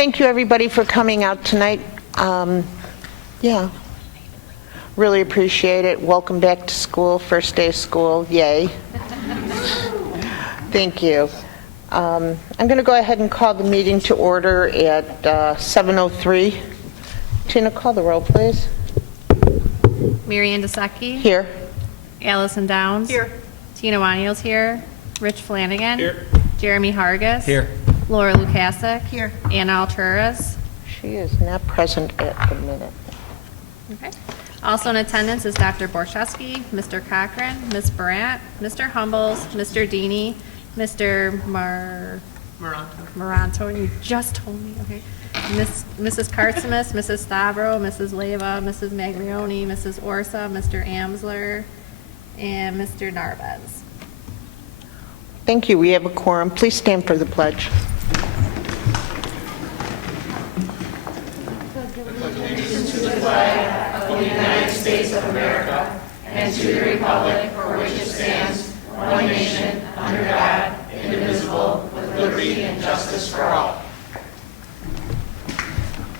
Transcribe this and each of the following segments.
Thank you, everybody, for coming out tonight. Yeah, really appreciate it. Welcome back to school, first day of school, yay. Thank you. I'm going to go ahead and call the meeting to order at 7:03. Tina, call the roll, please. Mary Ann Dusecki. Here. Allison Downs. Here. Tina Waniels here. Rich Flanagan. Here. Jeremy Hargis. Here. Laura Lukasik. Here. Anna Alturas. She is not present at the minute. Okay. Also in attendance is Dr. Borchowski, Mr. Cochran, Ms. Barat, Mr. Humbles, Mr. Deeney, Mr. Moranto, you just told me, okay. Mrs. Kartsimas, Mrs. Stavro, Mrs. Leva, Mrs. Maglione, Mrs. Orsa, Mr. Amsler, and Mr. Narvez. Thank you. We have a quorum. Please stand for the pledge.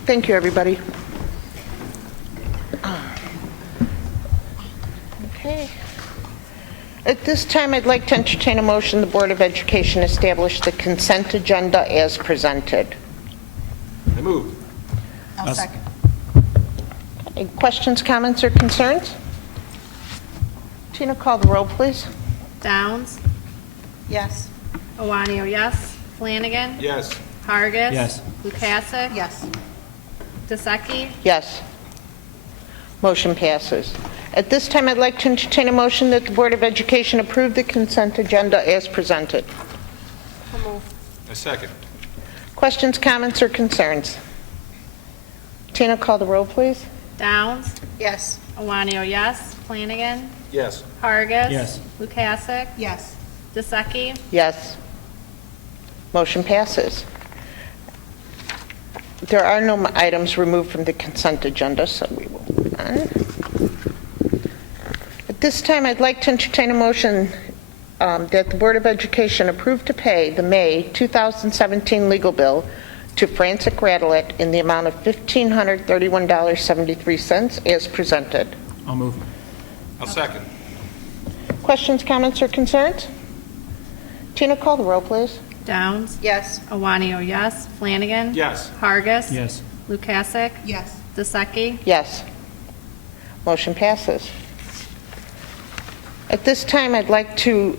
Thank you, everybody. Okay. At this time, I'd like to entertain a motion the Board of Education establish the consent agenda as presented. I move. I'll second. Any questions, comments, or concerns? Tina, call the roll, please. Downs, Yes. Owanio, yes. Flanagan, Yes. Hargis. Yes. Lukasik. Yes. Dusecki. Yes. Motion passes. At this time, I'd like to entertain a motion that the Board of Education approve the consent agenda as presented. I second. Questions, comments, or concerns? Tina, call the roll, please. Downs, Yes. Owanio, yes. Flanagan, Yes. Hargis. Yes. Lukasik. Yes. Dusecki. Yes. Motion passes. There are no items removed from the consent agenda, so we will move on. At this time, I'd like to entertain a motion that the Board of Education approve to pay the May 2017 legal bill to Francis Radelet in the amount of $1,531.73 as presented. I'll move. I'll second. Questions, comments, or concerns? Tina, call the roll, please. Downs, Yes. Owanio, yes. Flanagan. Yes. Hargis. Yes. Lukasik. Yes. Dusecki. Yes. Motion passes. At this time, I'd like to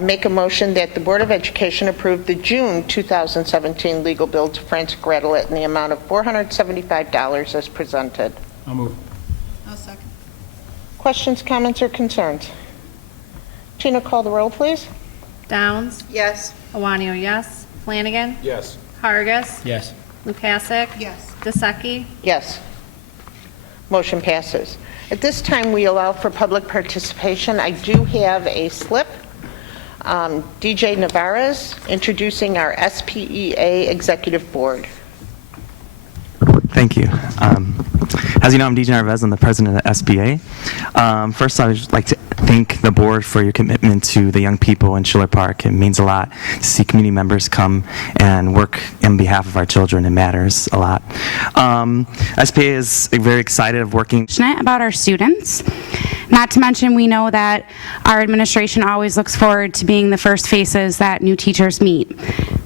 make a motion that the Board of Education approve the June 2017 legal bill to Francis Radelet in the amount of $475 as presented. I'll move. I'll second. Questions, comments, or concerns? Tina, call the roll, please. Downs, Yes. Owanio, yes. Flanagan. Yes. Hargis. Yes. Lukasik. Yes. Dusecki. Yes. Motion passes. At this time, we allow for public participation. I do have a slip. DJ Navarez introducing our SPEA Executive Board. Thank you. As you know, I'm DJ Narvez. I'm the president of the SBA. First, I would like to thank the board for your commitment to the young people in Schiller Park. It means a lot to see community members come and work on behalf of our children. It matters a lot. SBA is very excited of working About our students. Not to mention, we know that our administration always looks forward to being the first faces that new teachers meet.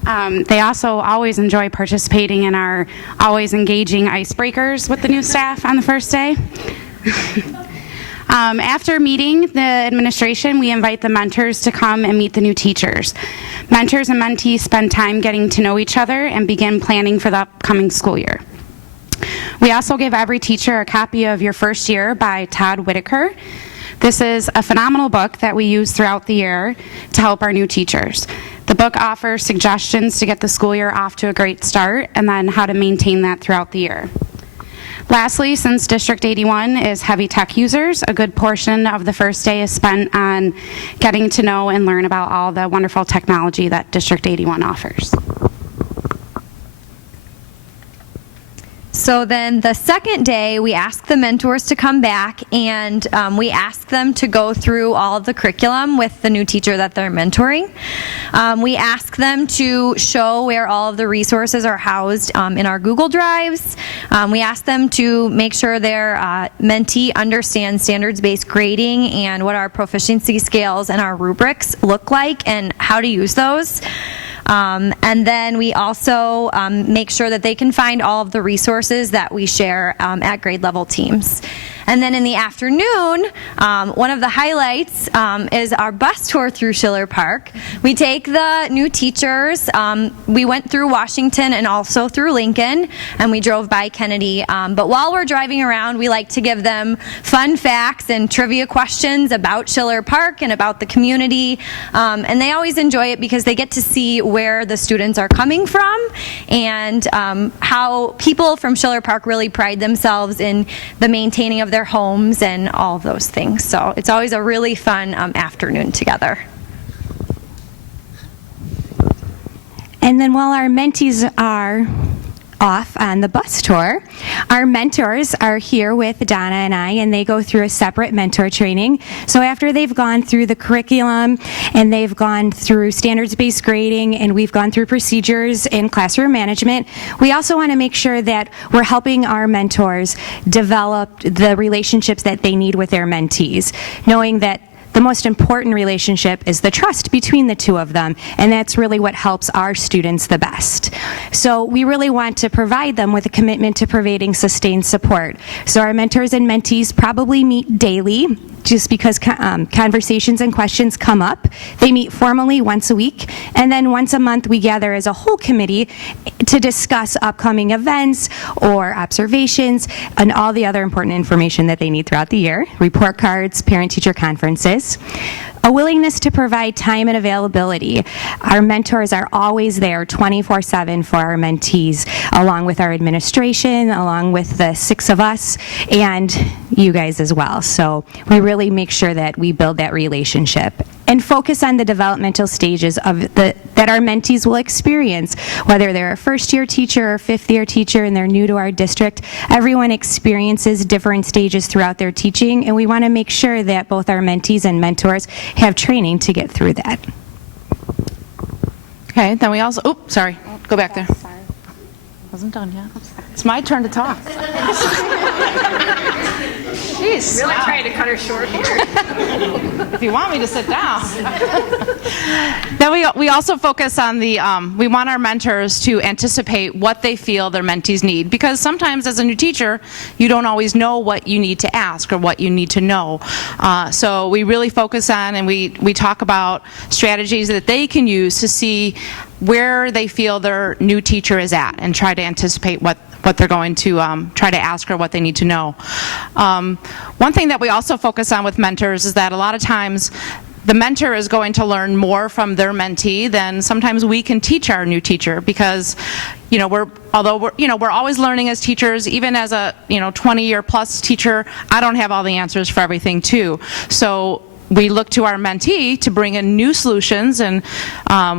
They also always enjoy participating in our always engaging icebreakers with the new staff on the first day. After meeting the administration, we invite the mentors to come and meet the new teachers. Mentors and mentees spend time getting to know each other and begin planning for the upcoming school year. We also give every teacher a copy of Your First Year by Todd Whitaker. This is a phenomenal book that we use throughout the year to help our new teachers. The book offers suggestions to get the school year off to a great start and then how to maintain that throughout the year. Lastly, since District 81 is heavy tech users, a good portion of the first day is spent on getting to know and learn about all the wonderful technology that District 81 offers. So then the second day, we ask the mentors to come back, and we ask them to go through all of the curriculum with the new teacher that they're mentoring. We ask them to show where all of the resources are housed in our Google Drives. We ask them to make sure their mentee understands standards-based grading and what our proficiency scales and our rubrics look like and how to use those. And then we also make sure that they can find all of the resources that we share at grade level teams. And then in the afternoon, one of the highlights is our bus tour through Schiller Park. We take the new teachers. We went through Washington and also through Lincoln, and we drove by Kennedy. But while we're driving around, we like to give them fun facts and trivia questions about Schiller Park and about the community. And they always enjoy it because they get to see where the students are coming from and how people from Schiller Park really pride themselves in the maintaining of their homes and all of those things. So it's always a really fun afternoon together. And then while our mentees are off on the bus tour, our mentors are here with Donna and I, and they go through a separate mentor training. So after they've gone through the curriculum and they've gone through standards-based grading and we've gone through procedures in classroom management, we also want to make sure that we're helping our mentors develop the relationships that they need with their mentees, knowing that the most important relationship is the trust between the two of them, and that's really what helps our students the best. So we really want to provide them with a commitment to providing sustained support. So our mentors and mentees probably meet daily, just because conversations and questions come up. They meet formally once a week, and then once a month we gather as a whole committee to discuss upcoming events or observations and all the other important information that they need throughout the year, report cards, parent-teacher conferences. A willingness to provide time and availability. Our mentors are always there 24/7 for our mentees, along with our administration, along with the 6 of us, and you guys as well. So we really make sure that we build that relationship and focus on the developmental stages that our mentees will experience, whether they're a first-year teacher or fifth-year teacher and they're new to our district. Everyone experiences different stages throughout their teaching, and we want to make sure that both our mentees and mentors have training to get through that. Okay, then we also, sorry, go back there. Wasn't done yet. It's my turn to talk. Jeez. Really trying to cut her short here. If you want me to sit down. Then we also focus on we want our mentors to anticipate what they feel their mentees need, because sometimes as a new teacher, you don't always know what you need to ask or what you need to know. So we really focus on, and we talk about strategies that they can use to see where they feel their new teacher is at and try to anticipate what they're going to try to ask or what they need to know. One thing that we also focus on with mentors is that a lot of times the mentor is going to learn more from their mentee than sometimes we can teach our new teacher, because we're always learning as teachers. Even as a 20-year plus teacher, I don't have all the answers for everything too. So we look to our mentee to bring in new solutions, and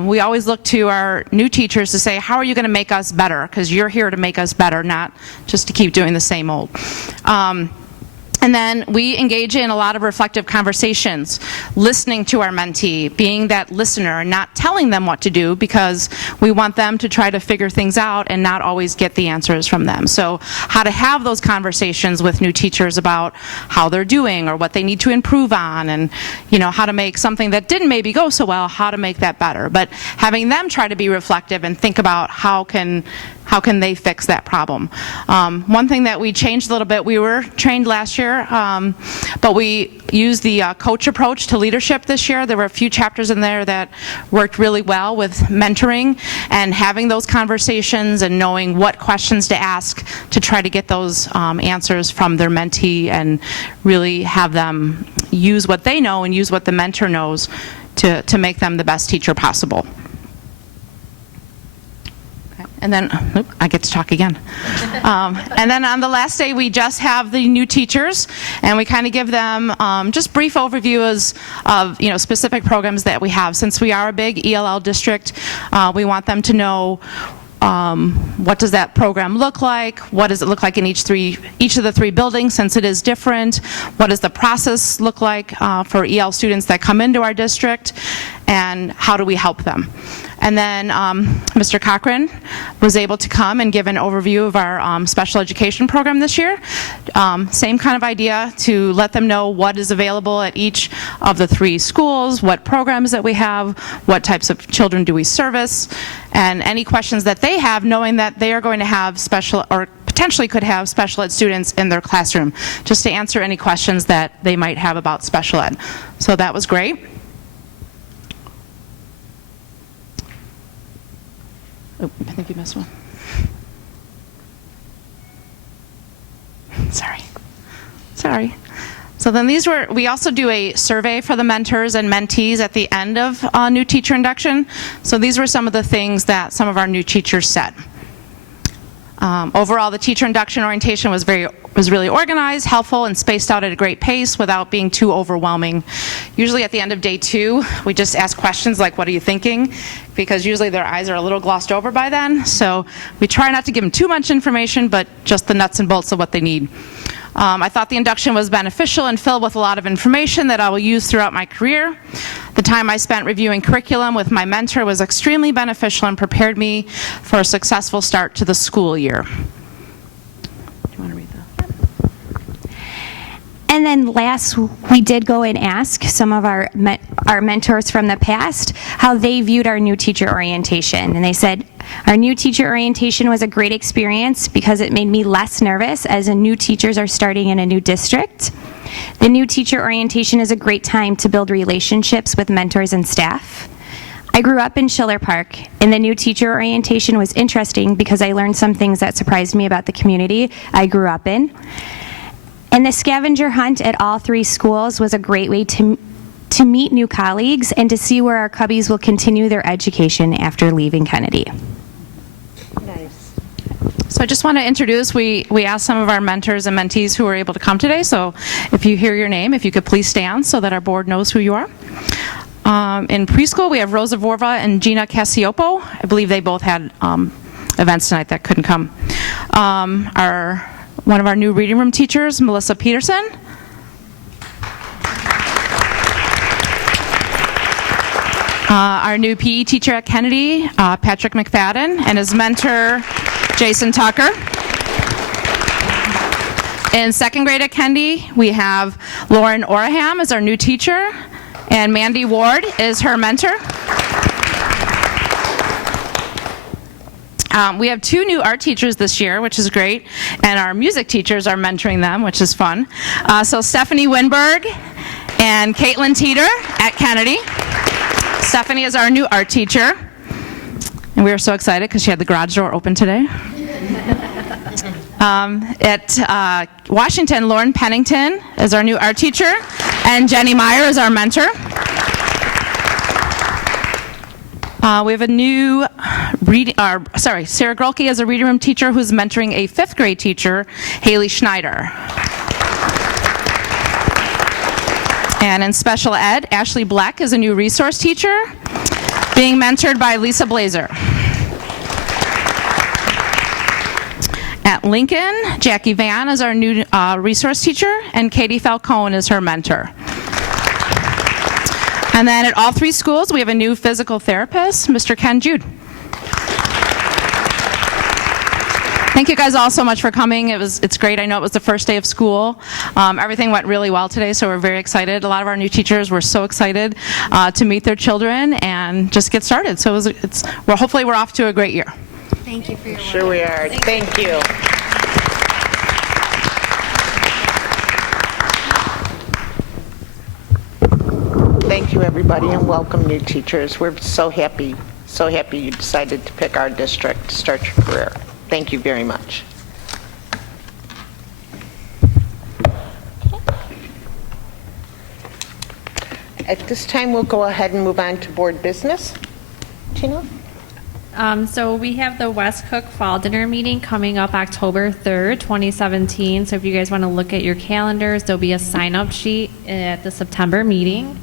we always look to our new teachers to say, how are you going to make us better? Because you're here to make us better, not just to keep doing the same old. And then we engage in a lot of reflective conversations, listening to our mentee, being that listener and not telling them what to do, because we want them to try to figure things out and not always get the answers from them. So how to have those conversations with new teachers about how they're doing or what they need to improve on, and how to make something that didn't maybe go so well, how to make that better. But having them try to be reflective and think about how can they fix that problem. One thing that we changed a little bit, we were trained last year, but we used the coach approach to leadership this year. There were a few chapters in there that worked really well with mentoring and having those conversations and knowing what questions to ask to try to get those answers from their mentee and really have them use what they know and use what the mentor knows to make them the best teacher possible. And then, I get to talk again. And then on the last day, we just have the new teachers, and we kind of give them just brief overviews of specific programs that we have. Since we are a big ELL district, we want them to know what does that program look like? What does it look like in each of the three buildings, since it is different? What does the process look like for EL students that come into our district? And how do we help them? And then Mr. Cochran was able to come and give an overview of our special education program this year. Same kind of idea, to let them know what is available at each of the three schools, what programs that we have, what types of children do we service, and any questions that they have, knowing that they are going to have special, or potentially could have special ed students in their classroom, just to answer any questions that they might have about special ed. So that was great. Oh, I think you missed one. Sorry. So then we also do a survey for the mentors and mentees at the end of new teacher induction. So these were some of the things that some of our new teachers said. Overall, the teacher induction orientation was really organized, helpful, and spaced out at a great pace without being too overwhelming. Usually at the end of day 2, we just ask questions like, what are you thinking? Because usually their eyes are a little glossed over by then. So we try not to give them too much information, but just the nuts and bolts of what they need. I thought the induction was beneficial and filled with a lot of information that I will use throughout my career. The time I spent reviewing curriculum with my mentor was extremely beneficial and prepared me for a successful start to the school year. Do you want to read that? And then last, we did go and ask some of our mentors from the past how they viewed our new teacher orientation. And they said, our new teacher orientation was a great experience because it made me less nervous as new teachers are starting in a new district. The new teacher orientation is a great time to build relationships with mentors and staff. I grew up in Schiller Park, and the new teacher orientation was interesting because I learned some things that surprised me about the community I grew up in. And the scavenger hunt at all 3 schools was a great way to meet new colleagues and to see where our cubbies will continue their education after leaving Kennedy. Nice. So I just want to introduce, we asked some of our mentors and mentees who were able to come today, so if you hear your name, if you could please stand so that our board knows who you are. In preschool, we have Rosa Vorva and Gina Cassiopo. I believe they both had events tonight that couldn't come. One of our new reading room teachers, Melissa Peterson. Our new PE teacher at Kennedy, Patrick McFadden, and his mentor, Jason Tucker. In second grade at Kennedy, we have Lauren Oraham as our new teacher, and Mandy Ward is her mentor. We have 2 new art teachers this year, which is great, and our music teachers are mentoring them, which is fun. So Stephanie Winberg and Caitlin Teeter at Kennedy. Stephanie is our new art teacher, and we were so excited because she had the garage door open today. At Washington, Lauren Pennington is our new art teacher, and Jenny Meyer is our mentor. We have a new Sarah Grolke is a reading room teacher who's mentoring a 5th grade teacher, Haley Schneider. And in special ed, Ashley Black is a new resource teacher, being mentored by Lisa Blazer. At Lincoln, Jackie Van is our new resource teacher, and Katie Falcone is her mentor. And then at all 3 schools, we have a new physical therapist, Mr. Ken Jude. Thank you guys all so much for coming. It's great. I know it was the first day of school. Everything went really well today, so we're very excited. A lot of our new teachers were so excited to meet their children and just get started. So hopefully we're off to a great year. Thank you for your work. Sure we are. Thank you. Thank you, everybody, and welcome new teachers. We're so happy you decided to pick our district to start your career. Thank you very much. At this time, we'll go ahead and move on to board business. Tina? So we have the West Cook Fall Dinner Meeting coming up October 3rd, 2017. So if you guys want to look at your calendars, there'll be a sign-up sheet at the September meeting.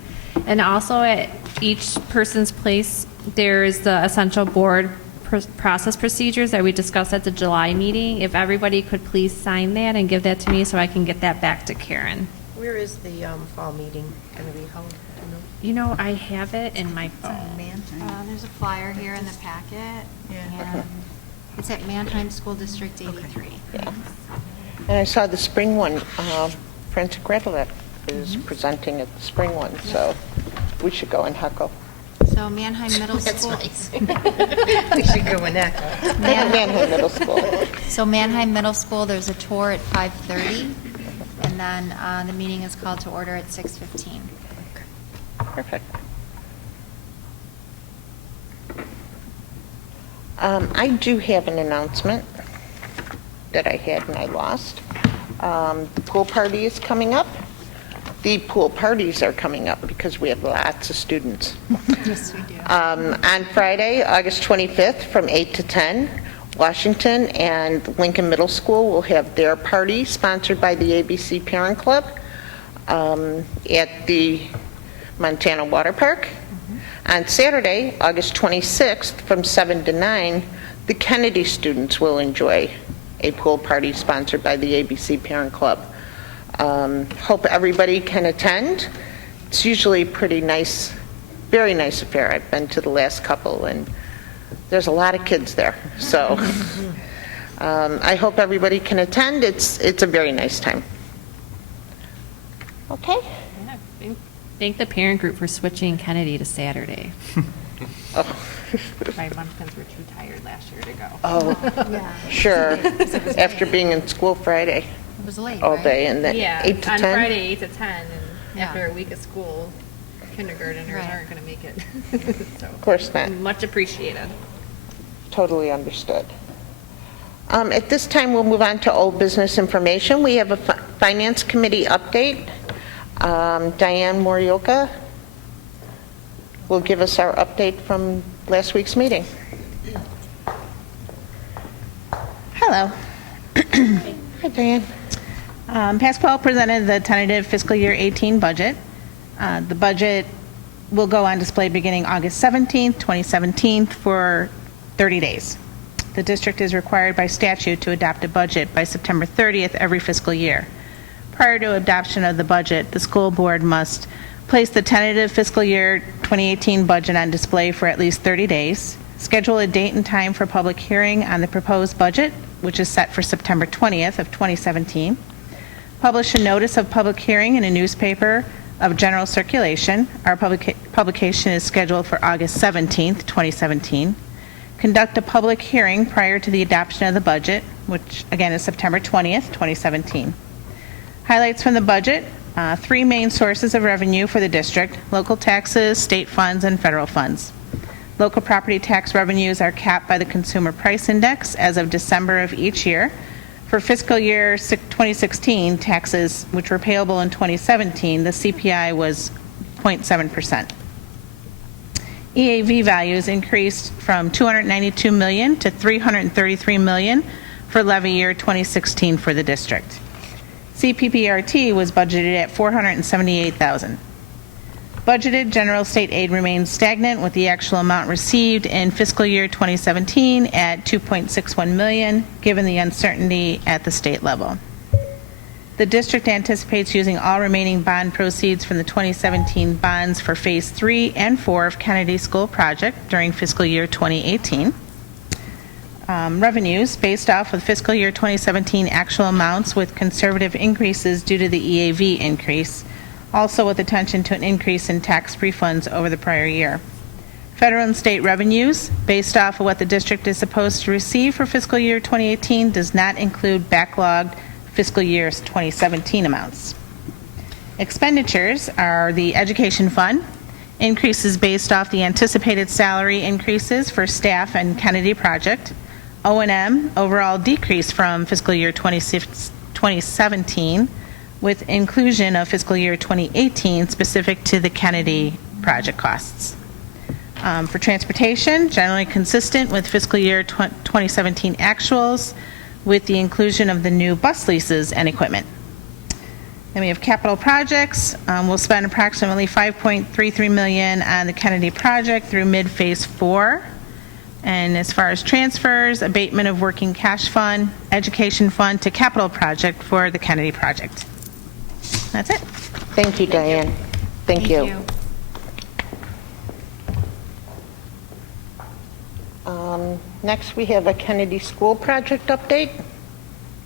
And also at each person's place, there's the essential board process procedures that we discussed at the July meeting. If everybody could please sign that and give that to me so I can get that back to Karen. Where is the fall meeting going to be held? Do You know, I have it in my phone. There's a flyer here in the packet. And it's at Mannheim School District 83. And I saw the spring one, Francis Grevelet is presenting at the spring one, so we should go and heckle. So Mannheim Middle School. We should go in that. Manhood Middle School. So Mannheim Middle School, there's a tour at 5:30, and then the meeting is called to order at 6:15. Perfect. I do have an announcement that I had and I lost. The pool party is coming up. The pool parties are coming up because we have lots of students. Yes, we do. On Friday, August 25th, from 8 to 10, Washington and Lincoln Middle School will have their party sponsored by the ABC Parent Club at the Montana Water Park. On Saturday, August 26th, from 7 to 9, the Kennedy students will enjoy a pool party sponsored by the ABC Parent Club. Hope everybody can attend. It's usually a pretty nice, very nice affair. I've been to the last couple, and there's a lot of kids there. So I hope everybody can attend. It's a very nice time. Okay. Yeah, thank the parent group for switching Kennedy to Saturday. Oh. My Munchkins were too tired last year to go. Oh, sure. After being in school Friday It was late, all right? day, and then 8 to 10. on Friday, 8 to 10, and Yeah. after a week of school, kindergarteners Right. aren't going to make it. So, Of course not. Much appreciated. Totally understood. At this time, we'll move on to old business information. We have a Finance Committee update. Diane Morioka will give us our update from last week's meeting. Hello. Hi, Diane. PASPAL presented the tentative fiscal year 18 budget. The budget will go on display beginning August 17th, 2017 for 30 days. The district is required by statute to adopt a budget by September 30th every fiscal year. Prior to adoption of the budget, the school board must place the tentative fiscal year 2018 budget on display for at least 30 days, schedule a date and time for public hearing on the proposed budget, which is set for September 20th of 2017, publish a notice of public hearing in a newspaper of general circulation. Our publication is scheduled for August 17th, 2017. Conduct a public hearing prior to the adoption of the budget, which again is September 20th, 2017. Highlights from the budget: 3 main sources of revenue for the district: local taxes, state funds, and federal funds. Local property tax revenues are capped by the Consumer Price Index as of December of each year. For fiscal year 2016 taxes, which were payable in 2017, the CPI was 0.7%. EAV values increased from $292 million to $333 million for levy year 2016 for the district. CPPRT was budgeted at $478,000. Budgeted general state aid remains stagnant, with the actual amount received in fiscal year 2017 at $2.61 million, given the uncertainty at the state level. The district anticipates using all remaining bond proceeds from the 2017 bonds for Phase 3 and 4 of Kennedy School project during fiscal year 2018. Revenues based off of fiscal year 2017 actual amounts with conservative increases due to the EAV increase, also with attention to an increase in tax refunds over the prior year. Federal and state revenues based off of what the district is supposed to receive for fiscal year 2018 does not include backlogged fiscal year 2017 amounts. Expenditures are the education fund, increases based off the anticipated salary increases for staff and Kennedy project. O&M, overall decrease from fiscal year 2017 with inclusion of fiscal year 2018 specific to the Kennedy project costs. For transportation, generally consistent with fiscal year 2017 actuals with the inclusion of the new bus leases and equipment. Then we have capital projects. We'll spend approximately $5.33 million on the Kennedy project through mid-phase 4. And as far as transfers, abatement of working cash fund, education fund to capital project for the Kennedy project. That's it. Thank you, Diane. Thank you. Next, we have a Kennedy School project update.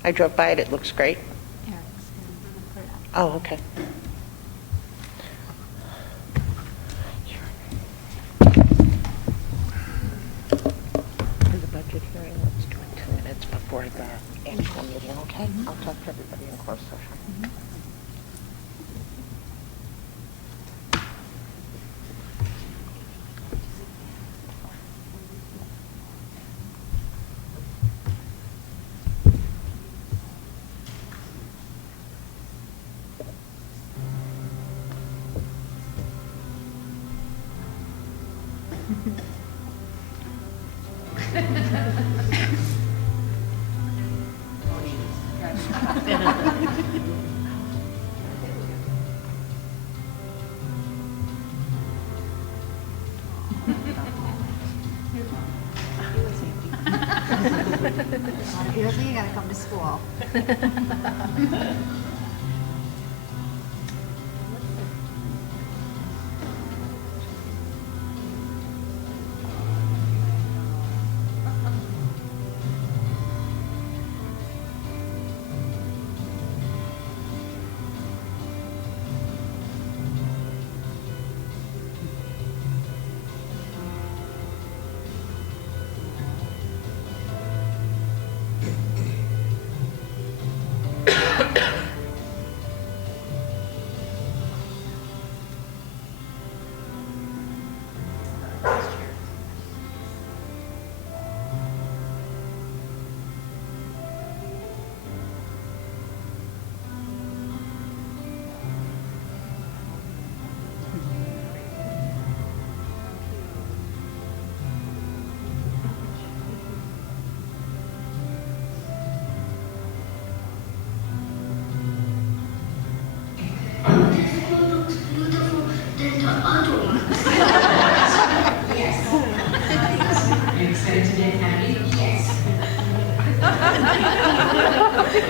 I drove by it. It looks great. Oh, okay. For the budget hearing, let's do it 2 minutes before the actual meeting, okay? I'll talk to everybody in closed session. You gotta come to school.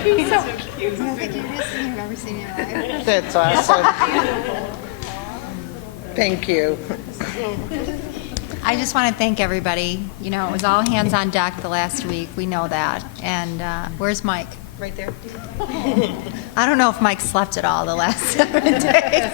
He's so cute. I don't think you've ever seen him live. That's awesome. Thank you. I just want to thank everybody. You know, it was all hands on deck the last week. We know that. And where's Mike? Right there. I don't know if Mike slept at all the last 7 days.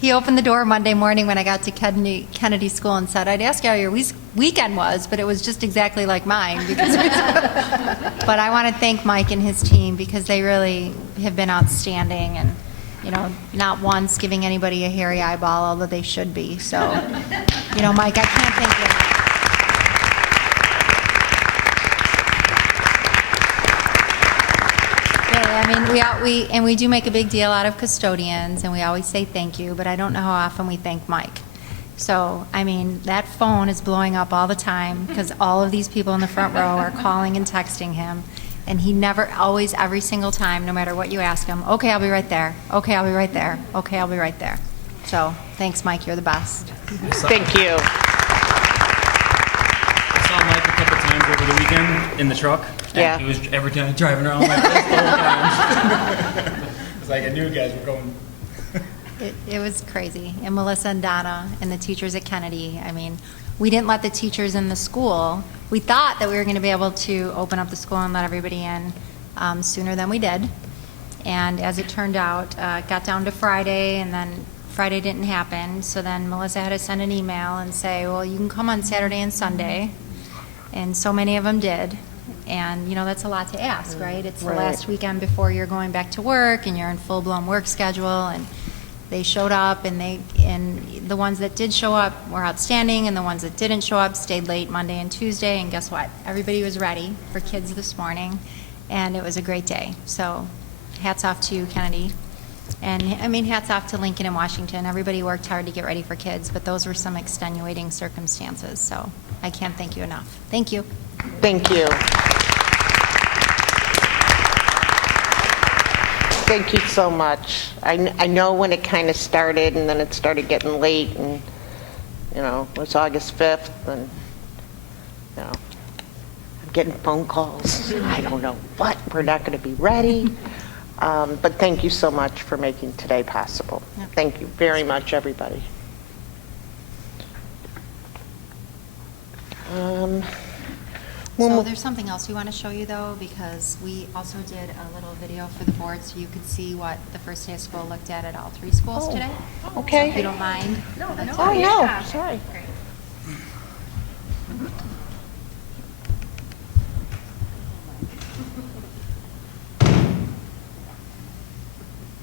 He opened the door Monday morning when I got to Kennedy School and said, I'd ask you how your weekend was, but it was just exactly like mine. But I want to thank Mike and his team because they really have been outstanding and, you know, not once giving anybody a hairy eyeball, although they should be. So, you know, Mike, I can't thank you. I mean, we do make a big deal out of custodians, and we always say thank you, but I don't know how often we thank Mike. So, I mean, that phone is blowing up all the time because all of these people in the front row are calling and texting him, and he never, always, every single time, no matter what you ask him, okay, I'll be right there. Okay, I'll be right there. Okay, I'll be right there. So, thanks, Mike. You're the best. Thank you. I saw Mike a couple times over the weekend in the truck. Yeah. He was every time driving around like this the whole time. It's like I knew you guys were going. It was crazy. And Melissa and Donna and the teachers at Kennedy, I mean, we didn't let the teachers in the school. We thought that we were going to be able to open up the school and let everybody in sooner than we did. And as it turned out, it got down to Friday, and then Friday didn't happen. So then Melissa had to send an email and say, well, you can come on Saturday and Sunday. And so many of them did. And, you know, that's a lot to ask, right? It's the last weekend before you're going back to work and you're in full-blown work schedule. And they showed up, and the ones that did show up were outstanding, and the ones that didn't show up stayed late Monday and Tuesday. And guess what? Everybody was ready for kids this morning, and it was a great day. So hats off to Kennedy. And, I mean, hats off to Lincoln and Washington. Everybody worked hard to get ready for kids, but those were some extenuating circumstances. So I can't thank you enough. Thank you. Thank you. Thank you so much. I know when it kind of started, and then it started getting late, and, you know, it was August 5th, and No. I'm getting phone calls. I don't know what. We're not going to be ready. But thank you so much for making today possible. Thank you very much, everybody. So there's something else we want to show you, though, because we also did a little video for the board so you could see what the first day of school looked at all 3 schools today. Okay. So if you don't mind. No, that's Oh, no, sorry.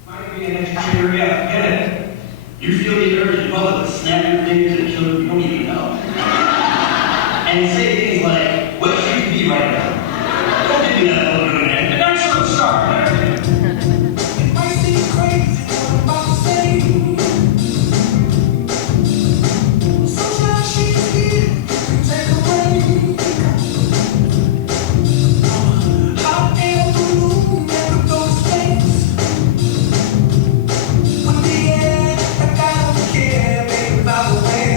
Might be an educator, yeah, get it. You feel the urge in public to snap your fingers at children you don't even know. And say things like, what should you be right now? Don't give me that little man. And that's so sorry. It might seem crazy what I'm about to say. Sometimes she's here to take away. Hot air balloon never goes space. When the air, I don't care, baby, by the way.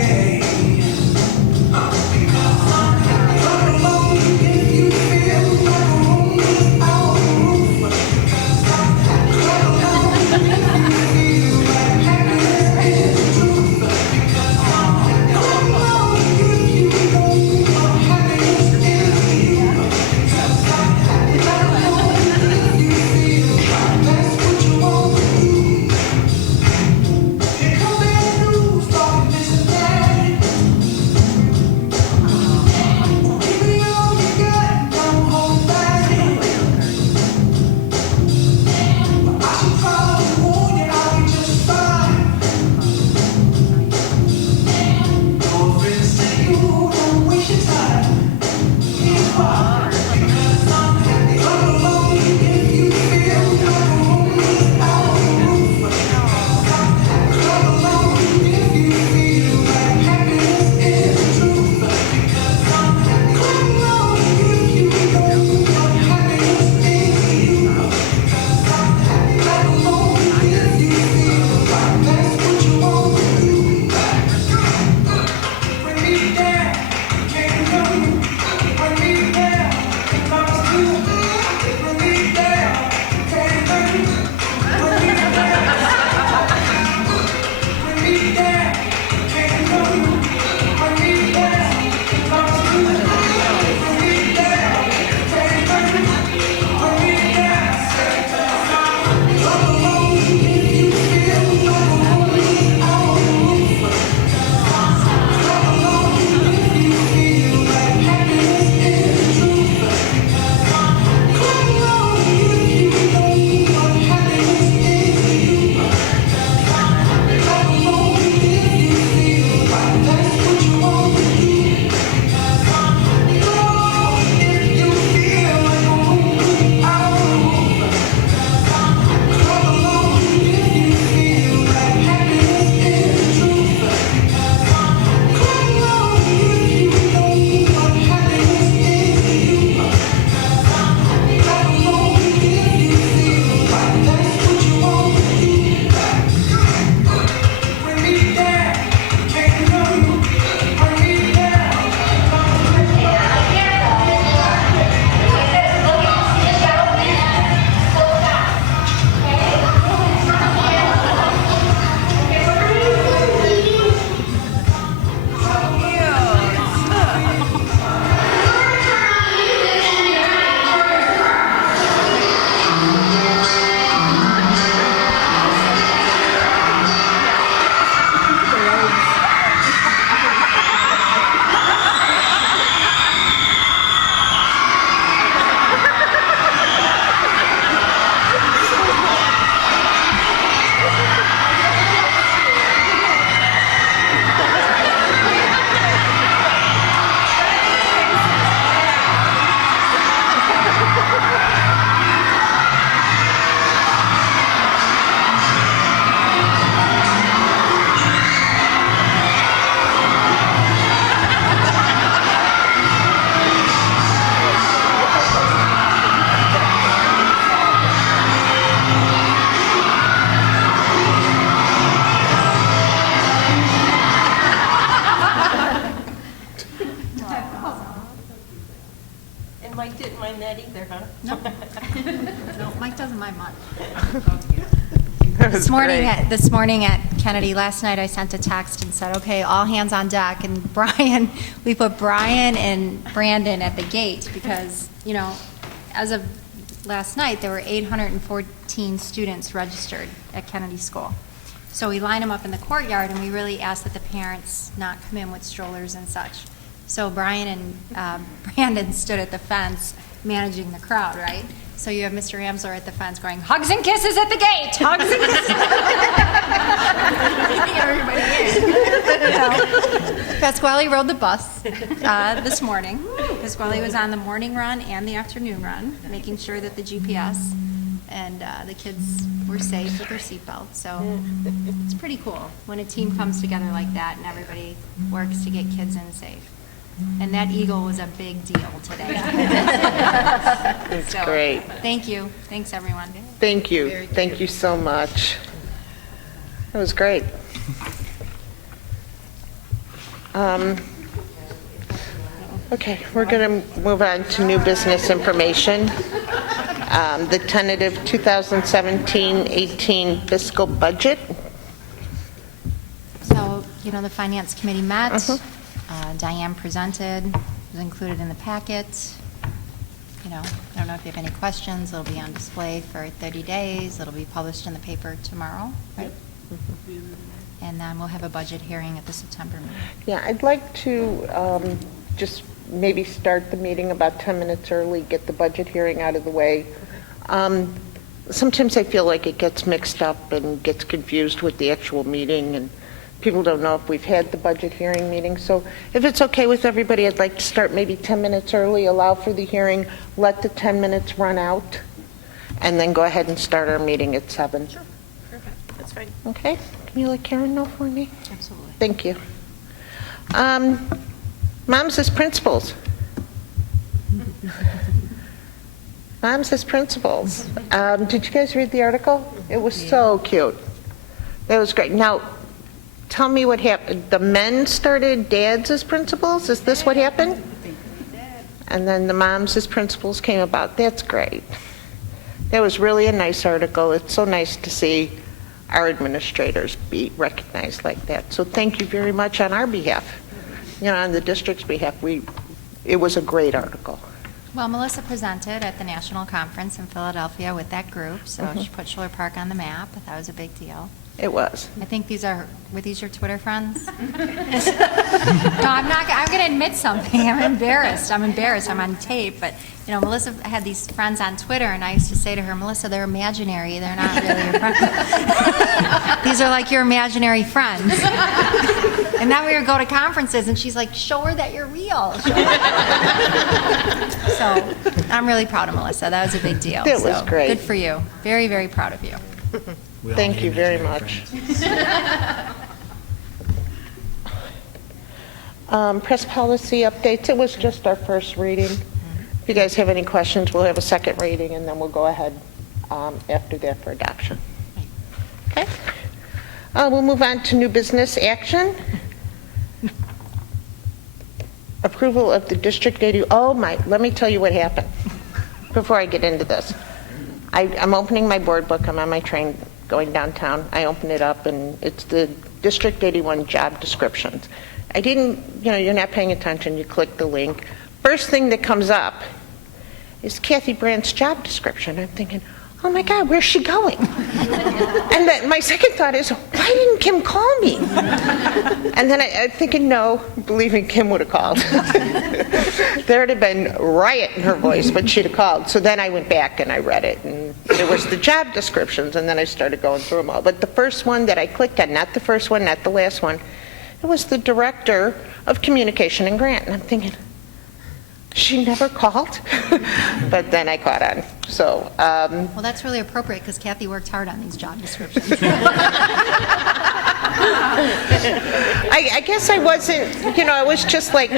No, Mike doesn't mind much. That was This morning great. at Kennedy, last night I sent a text and said, okay, all hands on deck. And we put Brian and Brandon at the gate because, you know, as of last night, there were 814 students registered at Kennedy School. So we line them up in the courtyard, and we really ask that the parents not come in with strollers and such. So Brian and Brandon stood at the fence managing the crowd, right? So you have Mr. Amsler at the fence going, hugs and kisses at the gate, hugs and kisses. Everybody in. Pasquale rode the bus this morning. Pasquale was on the morning run and the afternoon run, making sure that the GPS and the kids were safe with their seatbelts. So it's pretty cool when a team comes together like that and everybody works to get kids in safe. And that eagle was a big deal today. That's great. Thank you. Thanks, everyone. Thank you. Thank you so much. That was great. Okay, we're going to move on to new business information. The tentative 2017-18 fiscal budget. So, you know, the Finance Committee met. Diane presented, was included in the packet. You know, I don't know if you have any questions. It'll be on display for 30 days. It'll be published in the paper tomorrow, right? And then we'll have a budget hearing at the September meeting. Yeah, I'd like to just maybe start the meeting about 10 minutes early, get the budget hearing out of the way. Sometimes I feel like it gets mixed up and gets confused with the actual meeting, and people don't know if we've had the budget hearing meeting. So if it's okay with everybody, I'd like to start maybe 10 minutes early, allow for the hearing, let the 10 minutes run out, and then go ahead and start our meeting at 7. Sure, perfect, that's fine. Okay? Can you let Karen know for me? Absolutely. Thank you. Moms as principals. Moms as principals. Did you guys read the article? It was so cute. That was great. Now, tell me what happened. The men started dads as principals? Is this what happened? And then the moms as principals came about. That's great. That was really a nice article. It's so nice to see our administrators be recognized like that. So thank you very much on our behalf. You know, on the district's behalf, it was a great article. Well, Melissa presented at the national conference in Philadelphia with that group, so she put Schiller Park on the map. I thought it was a big deal. It was. I think were these your Twitter friends? No, I'm going to admit something. I'm embarrassed. I'm on tape, but you know, Melissa had these friends on Twitter, and I used to say to her, Melissa, they're imaginary. They're not really your friends. These are like your imaginary friends. And then we would go to conferences, and she's like, show her that you're real. So I'm really proud of Melissa. That was a big deal. It was great. Good for you. Very, very proud of you. Thank you very much. Press policy updates. It was just our first reading. If you guys have any questions, we'll have a second reading, and then we'll go ahead after that for adoption. Okay. We'll move on to new business action. Approval of the District 80. Oh my, let me tell you what happened before I get into this. I'm opening my board book. I'm on my train going downtown. I open it up, and it's the District 81 job descriptions. I didn't, you know, you're not paying attention. You click the link. First thing that comes up is Kathy Brandt's job description. I'm thinking, oh my God, where's she going? And then my second thought is, why didn't Kim call me? And then I'm thinking, no, believing Kim would have called. There would have been riot in her voice, but she'd have called. So then I went back and I read it, and there was the job descriptions, and then I started going through them all. But the first one that I clicked on, not the first one, not the last one, it was the Director of Communication and Grant. And I'm thinking, she never called? But then I caught on. So, well, that's really appropriate because Kathy worked hard on these job descriptions. I guess I wasn't, you know, I was just like,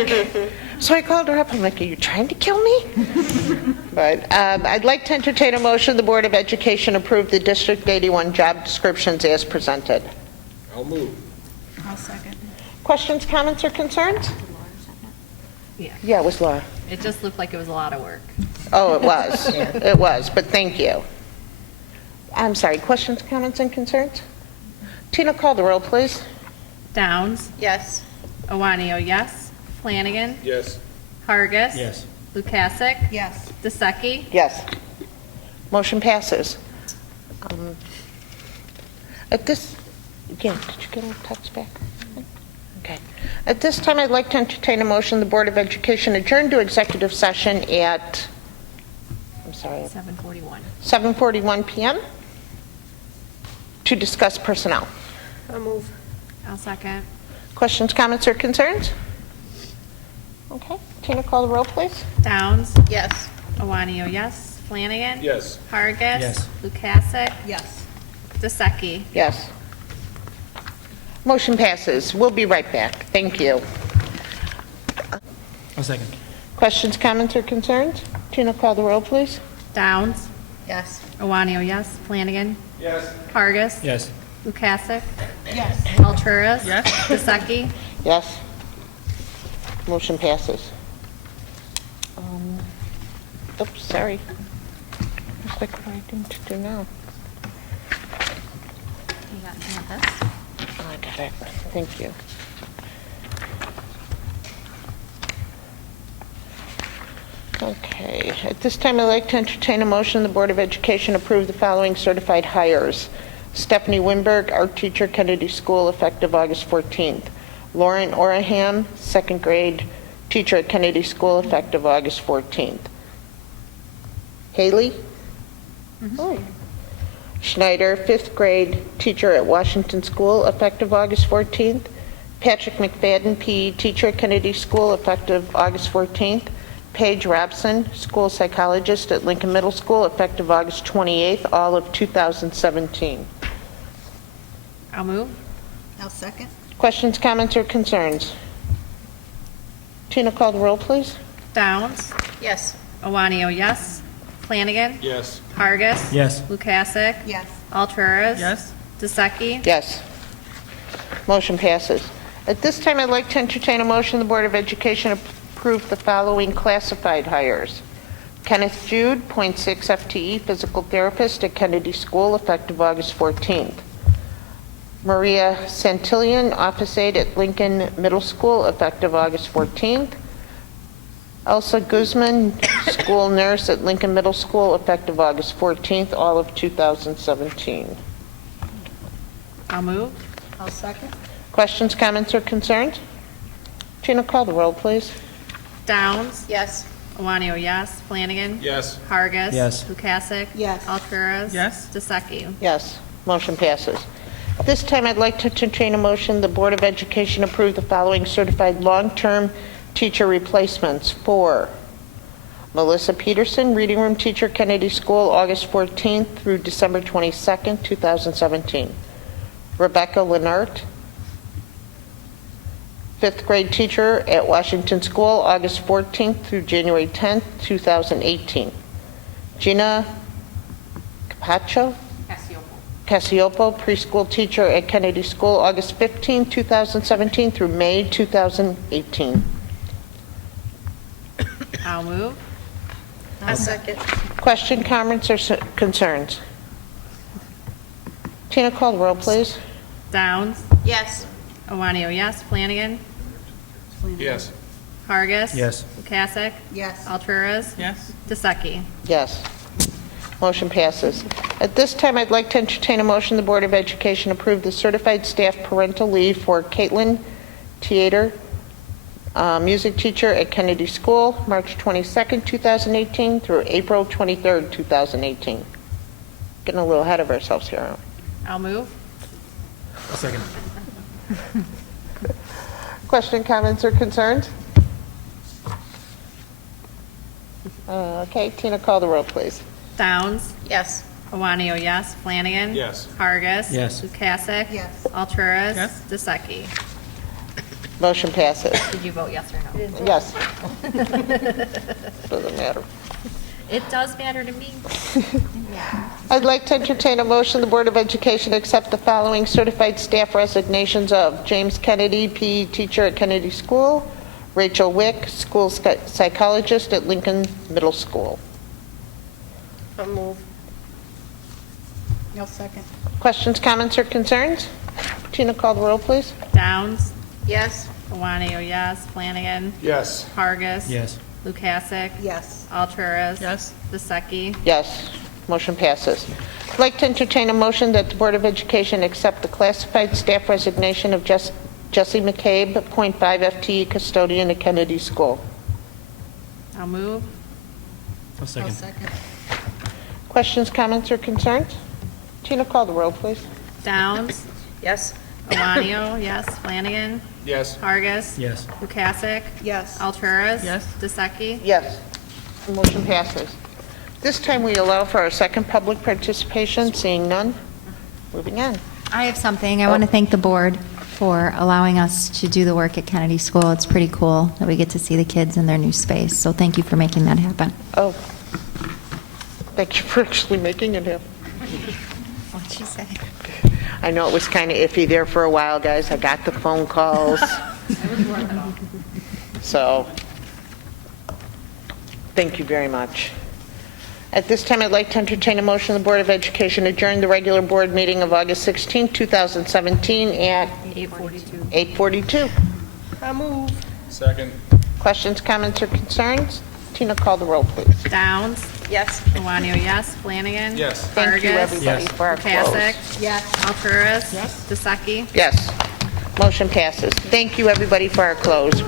so I called her up. I'm like, are you trying to kill me? But I'd like to entertain a motion the Board of Education approve the District 81 job descriptions as presented. I'll move. I'll second. Questions, comments, or concerns? Yeah. Yeah, it was Laura. It just looked like it was a lot of work. Oh, it was. It was, but thank you. I'm sorry, questions, comments, and concerns? Tina, call the roll, please. Downs. Yes. Iwanio, yes. Flanagan. Yes. Hargis. Yes. Lukasik. Yes. DeSeki. Yes. Motion passes. At this, again, did you get our text back? Okay. At this time, I'd like to entertain a motion the Board of Education adjourn to executive session at, I'm sorry, 7:41. 7:41 p.m. to discuss personnel. I'll move. I'll second. Questions, comments, or concerns? Okay. Tina, call the roll, please. Downs. Yes. Iwanio, yes. Flanagan. Yes. Hargis. Yes. Lukasik. Yes. DeSeki. Yes. Motion passes. We'll be right back. Thank you. A second. Questions, comments, or concerns? Tina, call the roll, please. Downs. Yes. Iwanio, yes. Flanagan. Yes. Hargis. Yes. Lukasik. Yes. Alturas. Yes. DeSeki. Yes. Motion passes. Oops, sorry. Looks like what I need to do now. You got some of this? Oh, I got it. Thank you. Okay. At this time, I'd like to entertain a motion the Board of Education approve the following certified hires. Stephanie Winberg, art teacher, Kennedy School, effective August 14th. Lauren Oraham, second grade teacher at Kennedy School, effective August 14th. Haley? Oh. Schneider, fifth grade teacher at Washington School, effective August 14th. Patrick McFadden, PE teacher at Kennedy School, effective August 14th. Paige Robson, school psychologist at Lincoln Middle School, effective August 28th, all of 2017. I'll move. I'll second. Questions, comments, or concerns? Tina, call the roll, please. Downs. Yes. Iwanio, yes. Flanagan. Yes. Hargis. Yes. Lukasik. Yes. Alturas. Yes. DeSeki. Yes. Motion passes. At this time, I'd like to entertain a motion the Board of Education approve the following classified hires. Kenneth Jude, .6 FTE, physical therapist at Kennedy School, effective August 14th. Maria Santillan, office aide at Lincoln Middle School, effective August 14th. Elsa Guzman, school nurse at Lincoln Middle School, effective August 14th, all of 2017. I'll move. I'll second. Questions, comments, or concerns? Tina, call the roll, please. Downs. Yes. Iwanio, yes. Flanagan. Yes. Hargis. Yes. Lukasik. Yes. Alturas. Yes. DeSeki. Yes, motion passes. At this time, I'd like to entertain a motion the Board of Education approve the following certified long-term teacher replacements for Melissa Peterson, reading room teacher, Kennedy School, August 14th through December 22nd, 2017. Rebecca Lenart, fifth grade teacher at Washington School, August 14th through January 10th, 2018. Gina Capacho? Cassiopo, preschool teacher at Kennedy School, August 15, 2017 through May 2018. I'll move. I'll second. Question, comments, or concerns? Tina, call the roll, please. Downs. Yes. Iwanio, yes. Flanagan. Yes. Hargis. Yes. Lukasik. Yes. Alturas. Yes. DeSeki. Yes. Motion passes. At this time, I'd like to entertain a motion the Board of Education approve the certified staff parental leave for Caitlin Theater, music teacher at Kennedy School, March 22nd, 2018 through April 23rd, 2018. Getting a little ahead of ourselves here. I'll move. A second. Question, comments, or concerns? Okay, Tina, call the roll, please. Downs. Yes. Iwanio, yes. Flanagan. Yes. Hargis. Yes. Lukasik. Yes. Alturas. Yes. DeSeki. Motion passes. Did you vote yes or no? Yes. Doesn't matter. It does matter to me. I'd like to entertain a motion the Board of Education accept the following certified staff resignations of James Kennedy, PE teacher at Kennedy School, Rachel Wick, school psychologist at Lincoln Middle School. I'll move. I'll second. Questions, comments, or concerns? Tina, call the roll, please. Downs, Yes. Iwanio, yes. Flanagan, Yes. Vargas. Yes. Lukasik. Yes. Alturas. Yes. Vasecki. Yes, motion passes. I'd like to entertain a motion that the Board of Education accept the classified staff resignation of Jesse McCabe, .5 FTE custodian at Kennedy School. I'll move. I'll second. I'll second. Questions, comments, or concerns? Tina, call the roll, please. Downs, Yes. Iwanio, yes. Flanagan, Yes. Vargas. Yes. Lukasik. Yes. Alturas. Yes. Vasecki. Yes, the motion passes. This time we allow for our second public participation, seeing none. Moving on. I have something. I want to thank the board for allowing us to do the work at Kennedy School. It's pretty cool that we get to see the kids in their new space. So thank you for making that happen. Oh, thank you for actually making it happen. What'd she say? I know it was kind of iffy there for a while, guys. I got the phone calls. So, thank you very much. At this time, I'd like to entertain a motion the Board of Education adjourn the regular board meeting of August 16, 2017 at 8:42. I'll move. Second. Questions, comments, or concerns? Tina, call the roll, please. Downs, Yes. Iwanio, yes. Flanagan. Yes. Thank you, Vargas. everybody, for our close. Lukasik. Yes. Alturas. Vasecki. Yes, motion passes. Thank you, everybody, for our close.